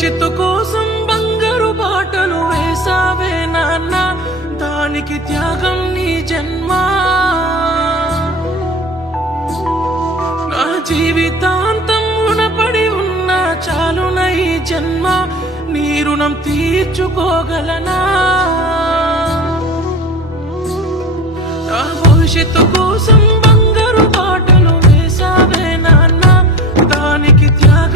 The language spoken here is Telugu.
భవిష్యత్తు కోసం బంగారు బాటలు వేసావే నాన్న, దానికి త్యాగం నీ జన్మ. నా జీవితాంతం రుణపడి ఉన్న చాలున ఈ జన్మ, నీ రుణం తీర్చుకోగలనా? నా భవిష్యత్తు కోసం బంగారు బాటలు వేసావే నాన్న, దానికి త్యాగం